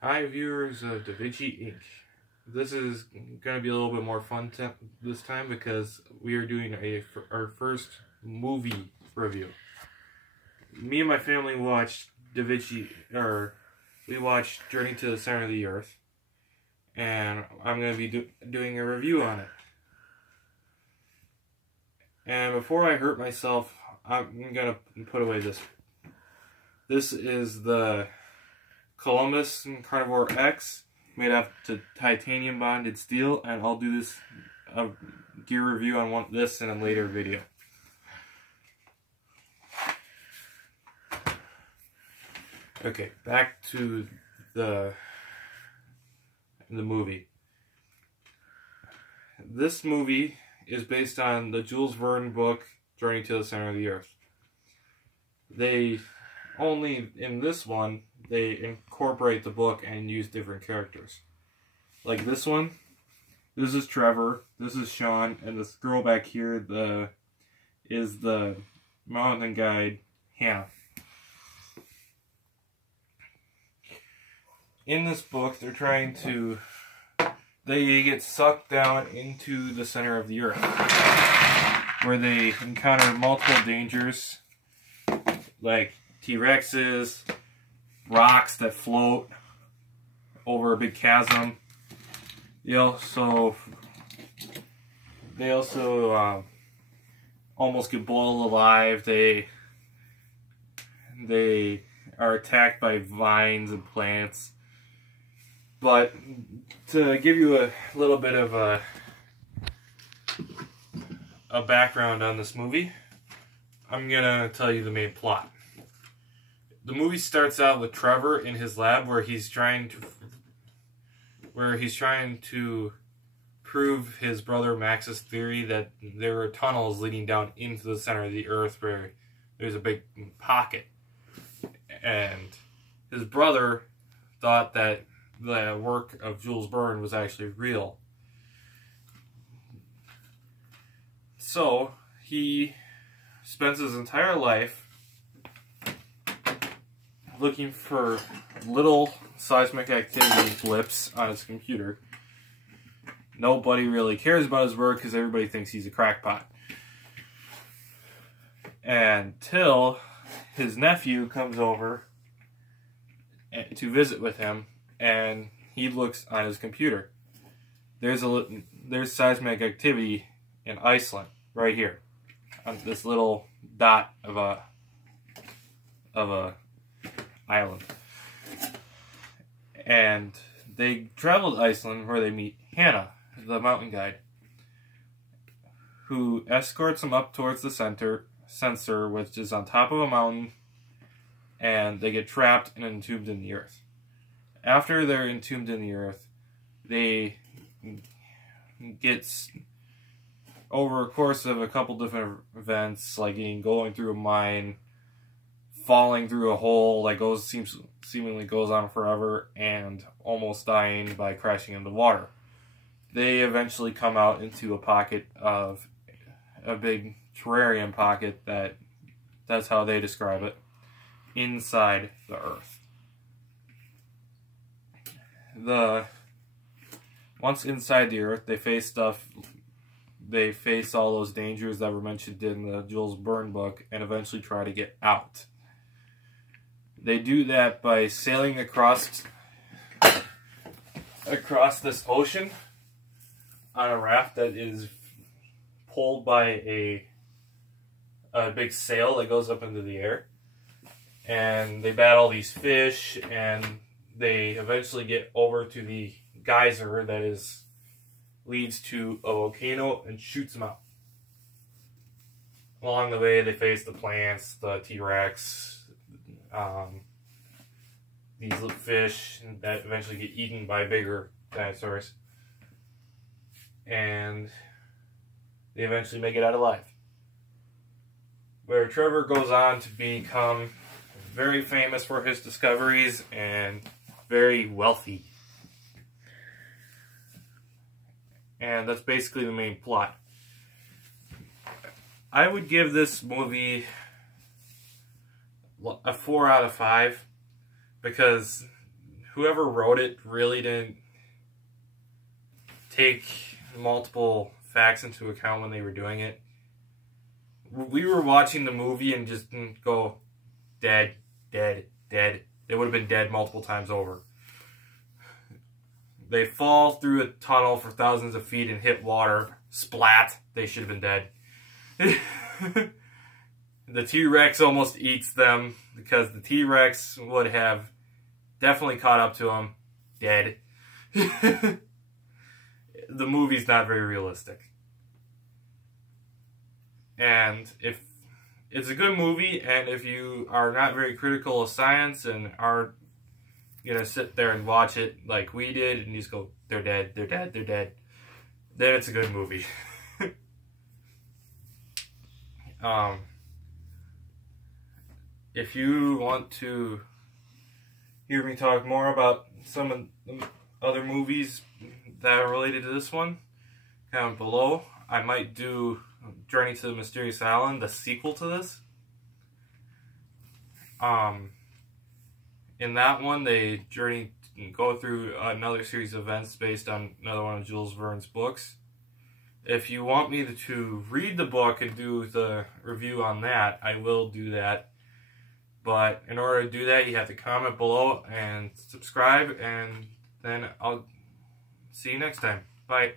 Hi viewers of Da Vinci Inc. This is going to be a little bit more fun this time because we are doing our first movie review. Me and my family watched we watched Journey to the Center of the Earth, and I'm going to be doing a review on it. And before I hurt myself, I'm going to put away this. This is the Columbus and Carnivore X, made out of titanium bonded steel, and I'll do this gear review on this in a later video. Okay, back to the movie. This movie is based on the Jules Verne book Journey to the Center of the Earth. In this one, they incorporate the book and use different characters. Like this one, this is Trevor, this is Sean, and this girl back here is the mountain guide, Hannah. In this book, they get sucked down into the center of the earth, where they encounter multiple dangers, like T-Rexes, rocks that float over a big chasm. They also almost get boiled alive. They are attacked by vines and plants. But to give you a little bit of a background on this movie, I'm gonna tell you the main plot. The movie starts out with Trevor in his lab where he's trying to prove his brother Max's theory that there are tunnels leading down into the center of the earth where there's a big pocket. And his brother thought that the work of Jules Verne was actually real. So he spends his entire life looking for little seismic activity blips on his computer. Nobody really cares about his work because everybody thinks he's a crackpot. Until his nephew comes over to visit with him, and he looks on his computer. There's seismic activity in Iceland right here on this little dot of a island. And they travel to Iceland where they meet Hannah, the mountain guide, who escorts them up towards the sensor, which is on top of a mountain, and they get trapped and entombed in the earth. After they're entombed in the earth, they get, over a course of a couple different events, like going through a mine, falling through a hole that seemingly goes on forever, and almost dying by crashing into water. They eventually come out into a pocket of a big terrarium pocket that's how they describe it, inside the earth. Once inside the earth, they face all those dangers that were mentioned in the Jules Verne book, and eventually try to get out. They do that by sailing across this ocean on a raft that is pulled by a big sail that goes up into the air. And they battle these fish, and they eventually get over to the geyser that leads to a volcano and shoots them out. Along the way, they face the plants, the T-Rex, these little fish that eventually get eaten by bigger dinosaurs. And they eventually make it out alive. Where Trevor goes on to become very famous for his discoveries and very wealthy. And that's basically the main plot. I would give this movie a 4 out of 5 because whoever wrote it really didn't take multiple facts into account when they were doing it. We were watching the movie and just didn't go, dead, dead, dead. They would have been dead multiple times over. They fall through a tunnel for thousands of feet and hit water. Splat. They should have been dead. The T-Rex almost eats them because the T-Rex would have definitely caught up to them. Dead. The movie's not very realistic. And if it's a good movie, and if you are not very critical of science and are gonna sit there and watch it like we did and you just go, they're dead, they're dead, they're dead, then it's a good movie. If you want to hear me talk more about some of the other movies that are related to this one, comment below. I might do Journey to the Mysterious Island, the sequel to this. In that one, they go through another series of events based on another one of Jules Verne's books. If you want me to read the book and do the review on that, I will do that. But in order to do that, you have to comment below and subscribe, and then I'll see you next time. Bye.